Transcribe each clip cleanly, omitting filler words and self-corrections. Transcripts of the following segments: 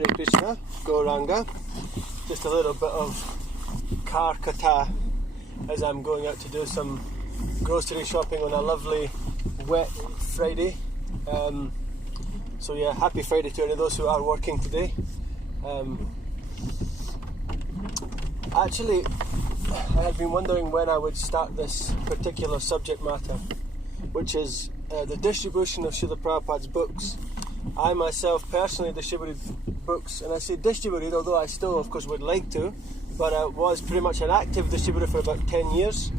Hare Krishna, Gauranga. Just a little bit of car kata as I'm going out to do some grocery shopping on a lovely wet Friday. So yeah, happy Friday to any of those who are working today. Actually, I had been wondering when I would start this particular subject matter, which is the distribution of Srila Prabhupada's books. I myself personally distributed books, and I say distributed, although I still of course would like to, but I was pretty much an active distributor for about 10 years.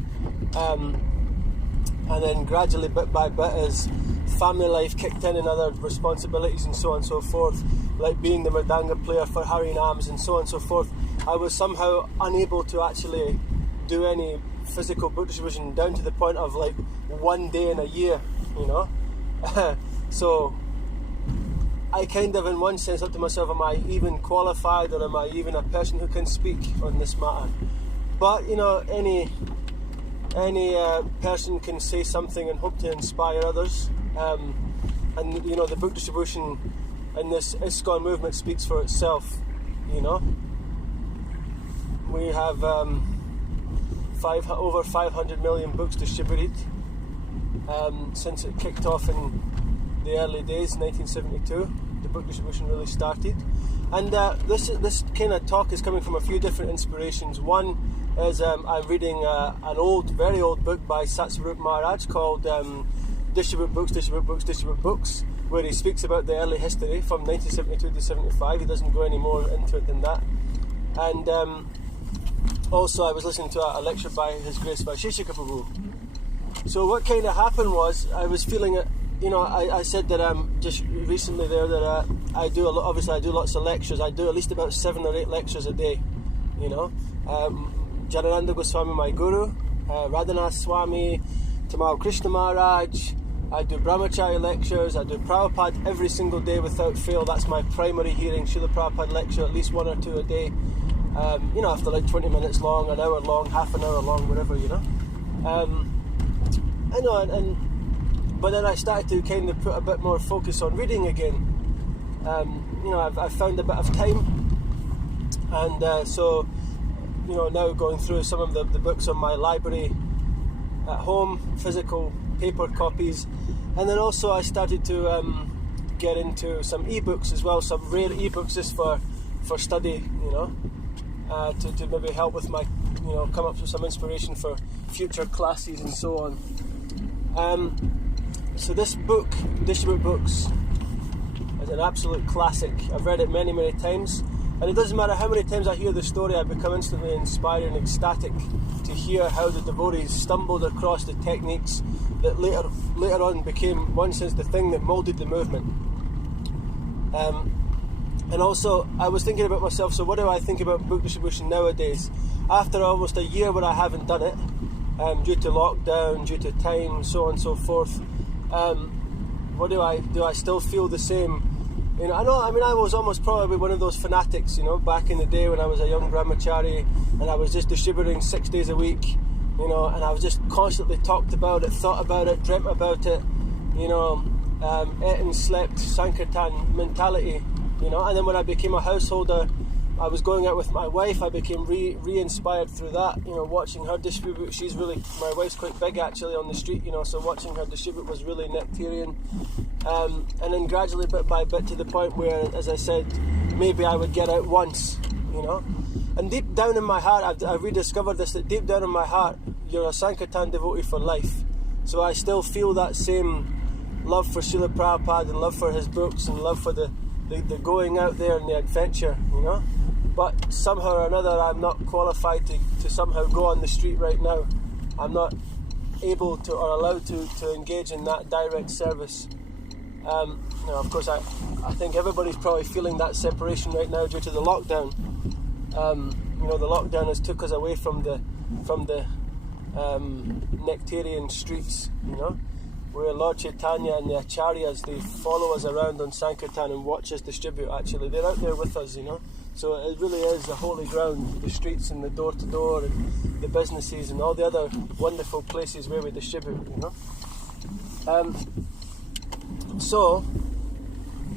And then gradually, bit by bit, as family life kicked in and other responsibilities and so on and so forth, like being the Mridanga player for Harinams and so on and so forth, I was somehow unable to actually do any physical book distribution down to the point of like one day in a year, you know. So I kind of, in one sense, thought to myself, am I even qualified, or am I even a person who can speak on this matter? But, you know, any person can say something and hope to inspire others. And, you know, the book distribution in this ISKCON movement speaks for itself, you know. We have over 500 million books distributed since it kicked off in the early days, 1972. The book distribution really started. And this kind of talk is coming from a few different inspirations. One is I'm reading an very old book by Satswarupa Maharaj called Distribute Books, Distribute Books, Distribute Books, where he speaks about the early history from 1972 to 75. He doesn't go any more into it than that. And also I was listening to a lecture by His Grace HH Prabhupada. So what kind of happened was, I was feeling it, you know, I said that just recently there that I do obviously I do lots of lectures. I do at least about 7 or 8 lectures a day, you know. Janananda Goswami, my guru, Radhanath Swami, Tamal Krishna Maharaj. I do Brahmachari lectures. I do Prabhupada every single day without fail. That's my primary hearing, Srila Prabhupada lecture, at least 1 or 2 a day. You know, after like 20 minutes long, an hour long, half an hour long, whatever, you know. I know, but then I started to kind of put a bit more focus on reading again. You know, I've found a bit of time, and so, you know, now going through some of the books on my library at home, physical paper copies, and then also I started to get into some ebooks as well, some rare ebooks just for study, you know, to maybe help with my, you know, come up with some inspiration for future classes and so on. So this book, Distribute Books, is an absolute classic. I've read it many, many times, and it doesn't matter how many times I hear the story, I become instantly inspired and ecstatic to hear how the devotees stumbled across the techniques that later on became, in one sense, the thing that moulded the movement. And also, I was thinking about myself, so what do I think about book distribution nowadays? After almost a year where I haven't done it, due to lockdown, due to time, so on and so forth, what do I still feel the same? You know, I mean, I was almost probably one of those fanatics, you know, back in the day when I was a young brahmachari and I was just distributing 6 days a week, you know, and I was just constantly talked about it, thought about it, dreamt about it, you know, ate and slept, Sankirtan mentality, you know. And then when I became a householder, I was going out with my wife, I became re-inspired through that, you know, watching her distribute. My wife's quite big actually on the street, you know, so watching her distribute was really nectarian. And then gradually, bit by bit, to the point where, as I said, maybe I would get out once, you know. And deep down in my heart, I've rediscovered this, that deep down in my heart, you're a Sankirtan devotee for life. So I still feel that same love for Srila Prabhupada and love for his books and love for the going out there and the adventure, you know. But somehow or another, I'm not qualified to somehow go on the street right now. I'm not able to or allowed to engage in that direct service. You know, of course, I think everybody's probably feeling that separation right now due to the lockdown. You know, the lockdown has took us away from the nectarian streets, you know, where Lord Chaitanya and the Acharyas, they follow us around on Sankirtan and watch us distribute. Actually, they're out there with us, you know. So it really is the holy ground, the streets and the door-to-door and the businesses and all the other wonderful places where we distribute, you know. So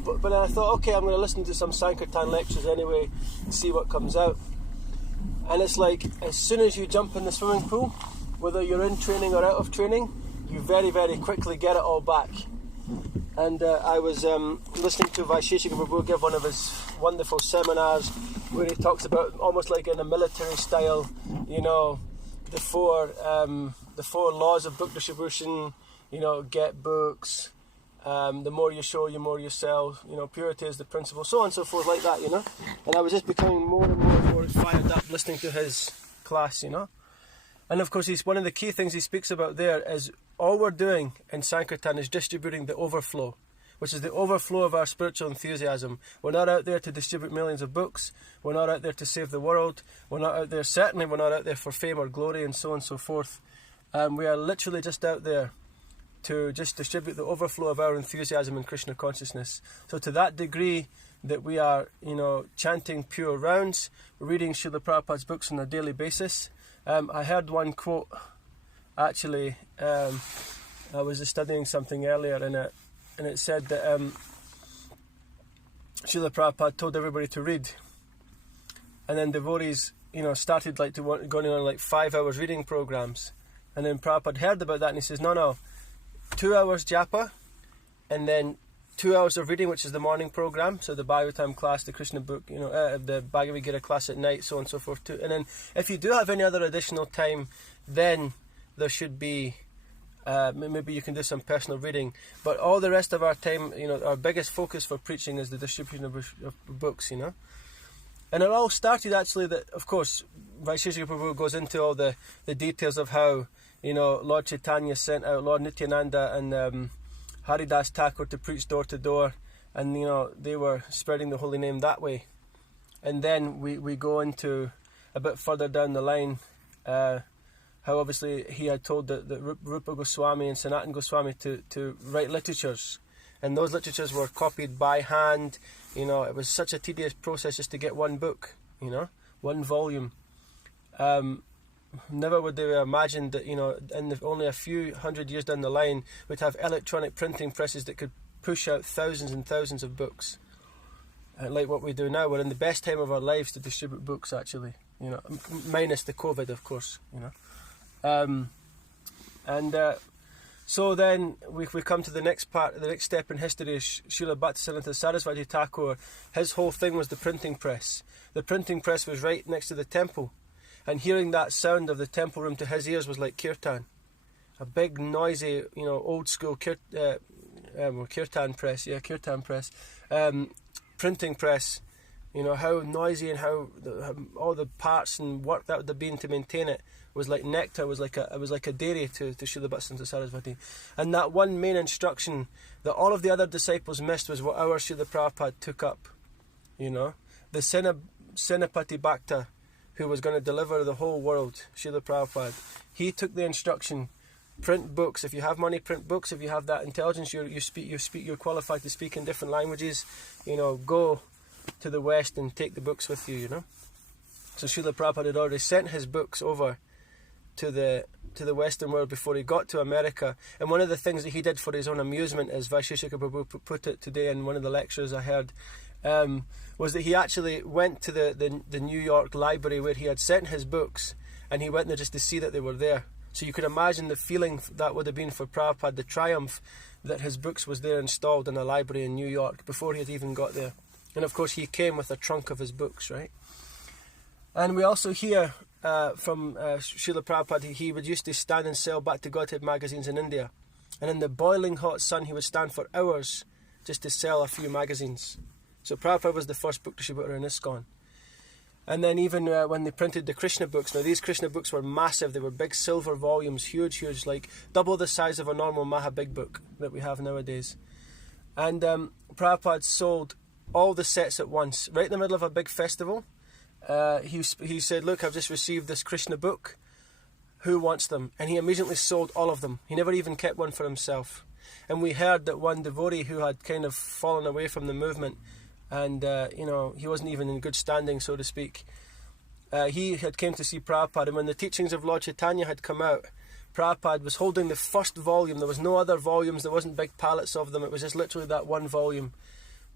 but I thought, okay, I'm going to listen to some Sankirtan lectures anyway, see what comes out. And it's like, as soon as you jump in the swimming pool, whether you're in training or out of training, you very, very quickly get it all back. And I was listening to Vaisheshika Prabhu give one of his wonderful seminars where he talks about, almost like in a military style, you know, the four laws of book distribution, you know, get books, the more you show, the more you sell, you know, purity is the principle, so on and so forth, like that, you know. And I was just becoming more and more fired up listening to his class, you know. And of course, one of the key things he speaks about there is all we're doing in Sankirtan is distributing the overflow, which is the overflow of our spiritual enthusiasm. We're not out there to distribute millions of books. We're not out there to save the world. We're not out there, certainly we're not out there for fame or glory and so on and so forth. We are literally just out there to just distribute the overflow of our enthusiasm in Krishna consciousness. So to that degree that we are, you know, chanting pure rounds, reading Srila Prabhupada's books on a daily basis. I heard one quote, actually, I was just studying something earlier in it, and it said that Srila Prabhupada told everybody to read, and then devotees, you know, started like going on like 5 hours reading programs, and then Prabhupada heard about that and he says, no, 2 hours japa, and then 2 hours of reading, which is the morning program, so the Bhagavatam class, the Krishna book, you know, the Bhagavad Gita class at night, so on and so forth too. And then if you do have any other additional time, then there should be, maybe you can do some personal reading. But all the rest of our time, you know, our biggest focus for preaching is the distribution of books, you know. And it all started actually that, of course, Vaisheshika Prabhu goes into all the details of how, you know, Lord Chaitanya sent out Lord Nityananda and Haridas Thakur to preach door to door, and you know, they were spreading the holy name that way. And then we go into a bit further down the line how obviously he had told the Rupa Goswami and Sanatan Goswami to write literatures, and those literatures were copied by hand. You know, it was such a tedious process just to get one book, you know, one volume. Never would they have imagined that, you know, only a few hundred years down the line we'd have electronic printing presses that could push out thousands and thousands of books. Like what we do now, we're in the best time of our lives to distribute books, actually, you know, minus the COVID, of course, you know. So then we come to the next part, the next step in history is Srila Bhaktisiddhanta Saraswati Thakur. His whole thing was the printing press. The printing press was right next to the temple. And hearing that sound of the temple room to his ears was like kirtan. A big, noisy, you know, old school kirtan press, printing press. You know, how noisy and how all the parts and work that would have been to maintain it was like nectar, it was like a dairy to Srila Bhaktisiddhanta Saraswati. And that one main instruction that all of the other disciples missed was what our Srila Prabhupada took up. You know, the Senapati Bhakta, who was going to deliver the whole world, Srila Prabhupada, he took the instruction, print books. If you have money, print books. If you have that intelligence, you're qualified to speak in different languages. You know, go to the West and take the books with you, you know. So Srila Prabhupada had already sent his books over to the Western world before he got to America. And one of the things that he did for his own amusement, as Vaisheshika Prabhu put it today in one of the lectures I heard, was that he actually went to the New York library where he had sent his books, and he went there just to see that they were there. So you could imagine the feeling that would have been for Prabhupada, the triumph that his books was there installed in a library in New York before he had even got there. And of course he came with a trunk of his books, right? And we also hear from Srila Prabhupada, he would used to stand and sell Back to Godhead magazines in India. And in the boiling hot sun he would stand for hours just to sell a few magazines. So Prabhupada was the first book distributor in ISKCON. And then even when they printed the Krishna books, now these Krishna books were massive, they were big silver volumes, huge, like double the size of a normal Maha Big Book that we have nowadays. And Prabhupada sold all the sets at once, right in the middle of a big festival. He said, look, I've just received this Krishna book, who wants them? And he immediately sold all of them. He never even kept one for himself. And we heard that one devotee who had kind of fallen away from the movement, and you know, he wasn't even in good standing, so to speak. He had came to see Prabhupada, and when the teachings of Lord Chaitanya had come out, Prabhupada was holding the first volume. There was no other volumes, there wasn't big pallets of them, it was just literally that one volume.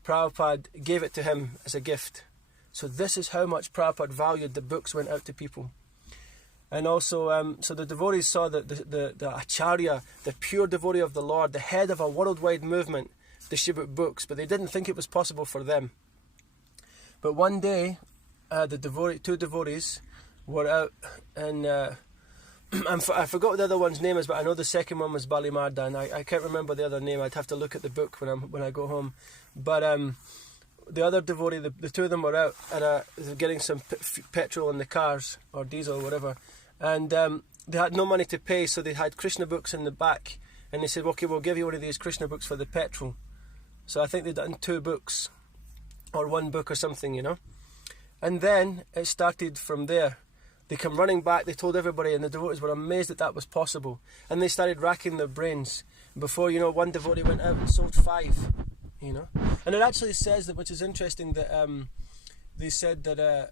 Prabhupada gave it to him as a gift. So this is how much Prabhupada valued the books went out to people. And also, so the devotees saw that the Acharya, the pure devotee of the Lord, the head of a worldwide movement, distribute books, but they didn't think it was possible for them. But one day, two devotees were out, and I forgot what the other one's name is, but I know the second one was Balimarda, and I can't remember the other name. I'd have to look at the book when I go home. But the other devotee, the two of them were out and getting some petrol in the cars, or diesel or whatever, and they had no money to pay, so they had Krishna books in the back, and they said, okay, we'll give you one of these Krishna books for the petrol. So I think they'd done 2 books, or 1 book or something, you know. And then it started from there. They come running back, they told everybody, and the devotees were amazed that was possible. And they started racking their brains. Before, you know, one devotee went out and sold 5, you know. And it actually says that, which is interesting, that they said that,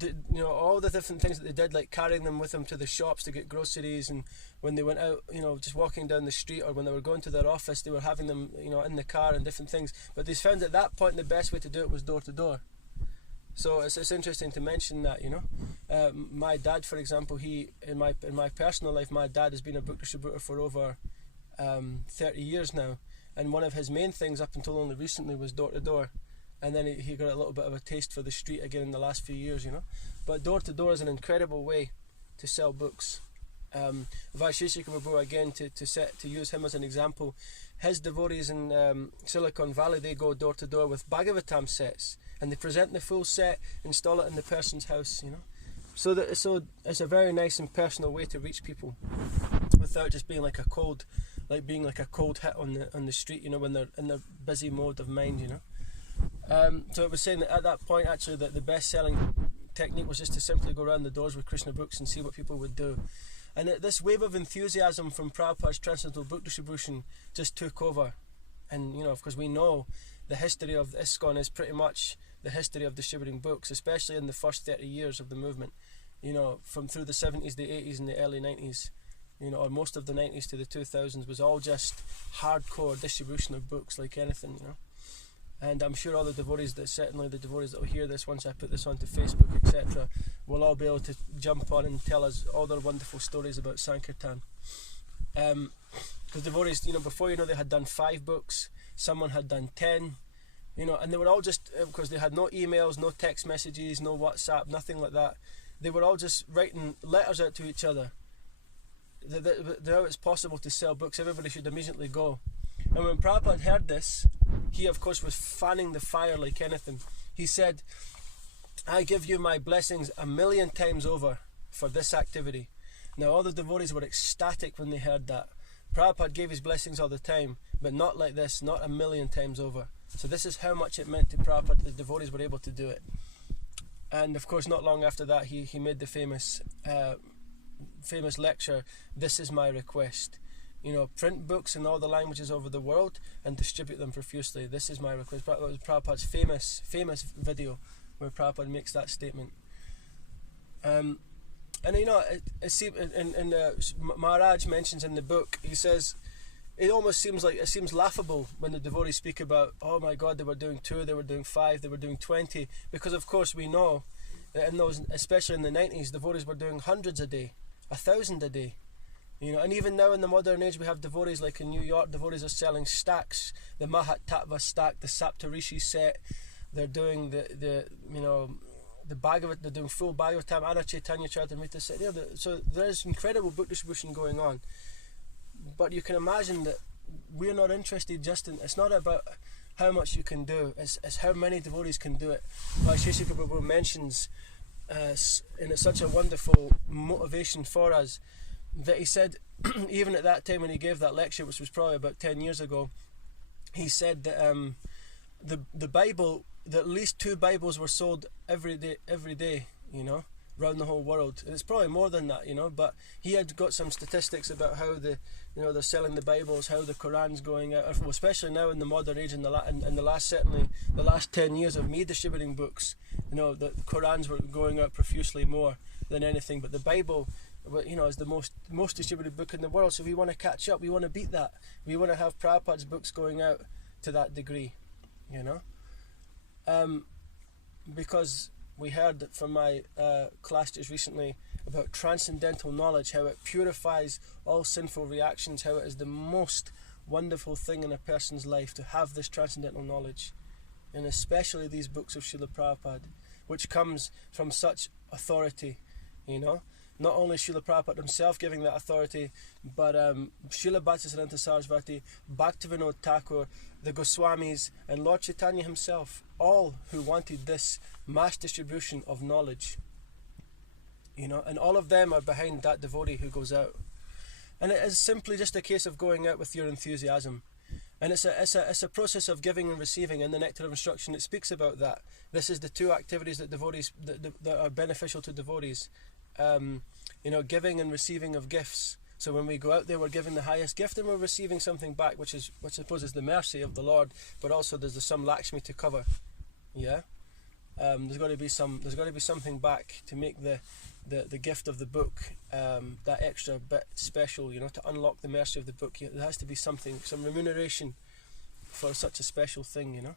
you know, all the different things that they did, like carrying them with them to the shops to get groceries, and when they went out, you know, just walking down the street, or when they were going to their office, they were having them, you know, in the car and different things. But they found at that point the best way to do it was door to door. So it's interesting to mention that, you know. My dad, for example, in my personal life, my dad has been a book distributor for over 30 years now, and one of his main things up until only recently was door to door. And then he got a little bit of a taste for the street again in the last few years, you know. But door to door is an incredible way to sell books. Vaisheshika Prabhu, again, to use him as an example, his devotees in Silicon Valley, they go door to door with Bhagavatam sets, and they present the full set, install it in the person's house, you know. So it's a very nice and personal way to reach people, without just being like a cold hit on the street, you know, when they're in their busy mode of mind, you know. So it was saying that at that point, actually, that the best-selling technique was just to simply go around the doors with Krishna books and see what people would do. And this wave of enthusiasm from Prabhupada's transcendental book distribution just took over. And, you know, because we know the history of ISKCON is pretty much the history of distributing books, especially in the first 30 years of the movement. You know, from through the 70s, the 80s and the early 90s, you know, or most of the 90s to the 2000s was all just hardcore distribution of books like anything, you know. And I'm sure all the devotees, certainly the devotees that will hear this once I put this onto Facebook, etc., will all be able to jump on and tell us all their wonderful stories about Sankirtan. The devotees, you know, before, you know, they had done 5 books, someone had done 10, you know, and they were all just, because they had no emails, no text messages, no WhatsApp, nothing like that. They were all just writing letters out to each other. Now it's possible to sell books, everybody should immediately go. And when Prabhupada heard this, he of course was fanning the fire like anything. He said, I give you my blessings 1,000,000 times over for this activity. Now all the devotees were ecstatic when they heard that. Prabhupada gave his blessings all the time, but not like this, not 1,000,000 times over. So this is how much it meant to Prabhupada that the devotees were able to do it. And of course not long after that he made the famous lecture, This is my request. You know, print books in all the languages over the world and distribute them profusely. This is my request. That was Prabhupada's famous video where Prabhupada makes that statement. And you know, Maharaj mentions in the book, he says, it almost seems laughable when the devotees speak about, oh my God, they were doing 2, they were doing 5, they were doing 20, because of course we know that in those, especially in the 90s, devotees were doing hundreds a day, 1,000 a day. You know, and even now in the modern age, we have devotees like in New York. Devotees are selling stacks, the Mahat Tattva stack, the Saptarishi set. They're doing the Bhagavat. They're doing full Bhagavatam, Ana Chaitanya Charitamrita set. You know, so there's incredible book distribution going on. But you can imagine that we're not interested just in. It's not about how much you can do. It's how many devotees can do it. Vaisheshika Prabhu mentions, and it's such a wonderful motivation for us, that he said, even at that time when he gave that lecture, which was probably about 10 years ago, he said that the Bible, that at least 2 Bibles were sold every day, you know, around the whole world. And it's probably more than that, you know, but he had got some statistics about how they're selling the Bibles, how the Quran's going out, especially now in the modern age, in the last 10 years of me distributing books, you know, the Qurans were going out profusely more than anything, but the Bible, you know, is the most distributed book in the world. So we want to catch up. We want to beat that. We want to have Prabhupada's books going out to that degree, you know. because we heard from my class just recently about transcendental knowledge, how it purifies all sinful reactions, how it is the most wonderful thing in a person's life to have this transcendental knowledge, and especially these books of Srila Prabhupada, which comes from such authority, you know. Not only Srila Prabhupada himself giving that authority, but Srila Bhaktisiddhanta Sarasvati, Bhaktivinoda Thakur, the Goswamis, and Lord Chaitanya himself, all who wanted this mass distribution of knowledge, you know, and all of them are behind that devotee who goes out. And it is simply just a case of going out with your enthusiasm. And it's a process of giving and receiving. In the Nectar of Instruction, it speaks about that. This is the two activities that devotees that are beneficial to devotees. You know, giving and receiving of gifts. So when we go out there, we're giving the highest gift and we're receiving something back, which I suppose is the mercy of the Lord, but also there's some Lakshmi to cover. Yeah, there's got to be something back to make the gift of the book that extra bit special. You know, to unlock the mercy of the book, there has to be something, some remuneration for such a special thing. You know.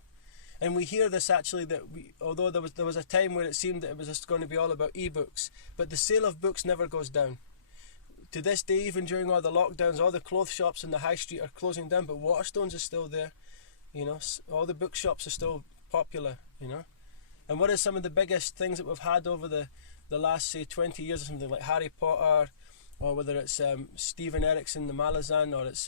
And we hear this actually, that although there was a time where it seemed that it was just going to be all about e-books, but the sale of books never goes down. To this day, even during all the lockdowns, all the clothes shops in the high street are closing down, but Waterstones is still there. You know, all the bookshops are still popular. You know, and what are some of the biggest things that we've had over the last, say, 20 years or something, like Harry Potter, or whether it's Stephen Erickson, the Malazan, or it's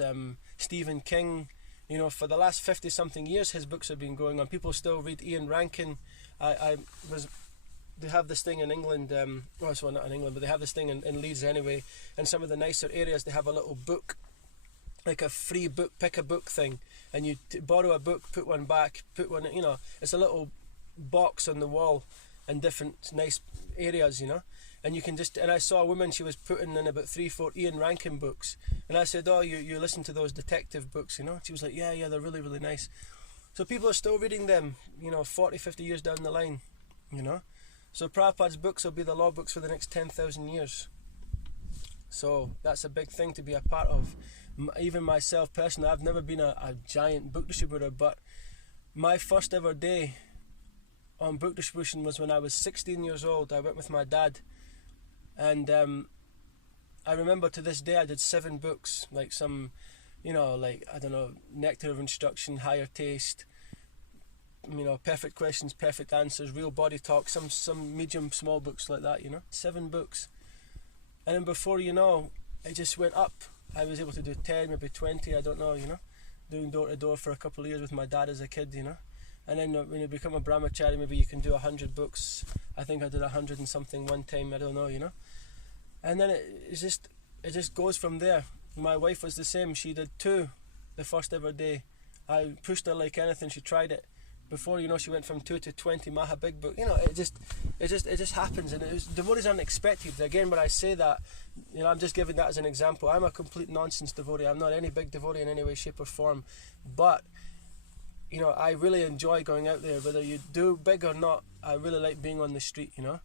Stephen King. You know, for the last 50-something years, his books have been going on. People still read Ian Rankin. They have this thing in England, well, not in England, but they have this thing in Leeds anyway. In some of the nicer areas, they have a little book, like a free book, pick a book thing. And you borrow a book, put one back, put one, you know, it's a little box on the wall in different nice areas, you know. And you can just, and I saw a woman, she was putting in about 3-4 Ian Rankin books. And I said, oh, you listen to those detective books, you know? She was like, yeah, they're really, really nice. So people are still reading them, you know, 40, 50 years down the line, you know? So Prabhupada's books will be the law books for the next 10,000 years. So that's a big thing to be a part of. Even myself personally, I've never been a giant book distributor, but my first ever day on book distribution was when I was 16 years old. I went with my dad. And I remember to this day I did 7 books, like some, you know, like, I don't know, Nectar of Instruction, Higher Taste, you know, Perfect Questions, Perfect Answers, Real Body Talk, some medium small books like that, you know, 7 books. And then before you know, it just went up. I was able to do 10, maybe 20, I don't know, you know, doing door to door for a couple of years with my dad as a kid, you know. And then when you become a brahmachari, maybe you can do 100 books. I think I did 100 and something one time, I don't know, you know. And then it just goes from there. My wife was the same. She did 2 the first ever day. I pushed her like anything. She tried it. Before you know, she went from 2 to 20 Maha Big Book. You know, it just happens, and devotees are unexpected. Again, when I say that, you know, I'm just giving that as an example. I'm a complete nonsense devotee. I'm not any big devotee in any way, shape, or form. But you know, I really enjoy going out there, whether you do big or not. I really like being on the street, you know.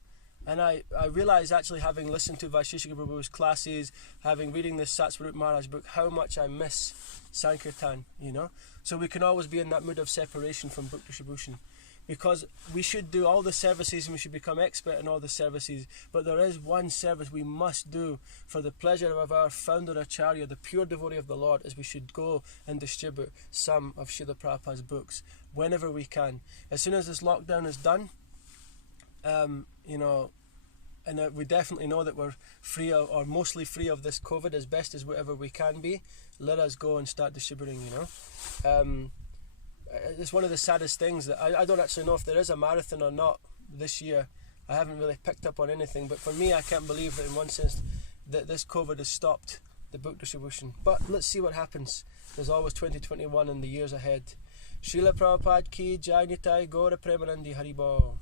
And I realised, actually, having listened to Vaisheshika Prabhu's classes, reading this Satswarupa Maharaj book, how much I miss Sankirtan, you know. So we can always be in that mood of separation from book distribution, because we should do all the services and we should become expert in all the services, but there is one service we must do for the pleasure of our founder Acharya, the pure devotee of the Lord, is we should go and distribute some of Srila Prabhupada's books whenever we can. As soon as this lockdown is done, you know, and we definitely know that we're free of, or mostly free of this COVID as best as whatever we can be, let us go and start distributing, you know. It's one of the saddest things that I don't actually know if there is a marathon or not this year. I haven't really picked up on anything, but for me, I can't believe that in one sense that this COVID has stopped the book distribution. But let's see what happens. There's always 2021 and the years ahead. Srila Prabhupada ki Jai Nitai Gaura Premanandi Haribol.